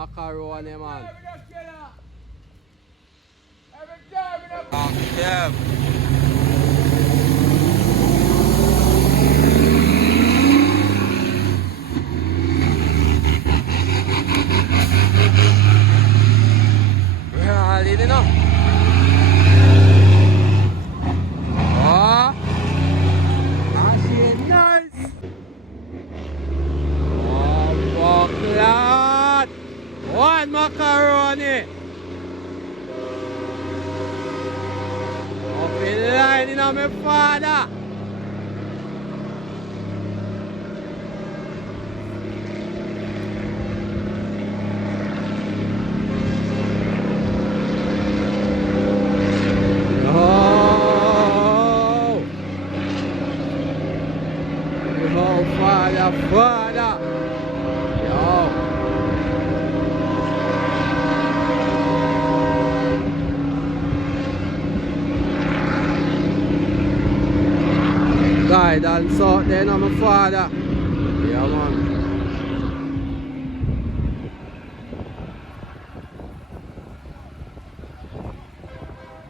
macaroni, man. Really, you know? Oh, that's nice. Oh, bucklat. One macaroni. Up in line, you know, my father. Oh, oh, father. Yo. Guy dance out there, you know, my father. Yeah, man.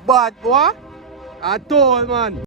Bad boy. I told, man.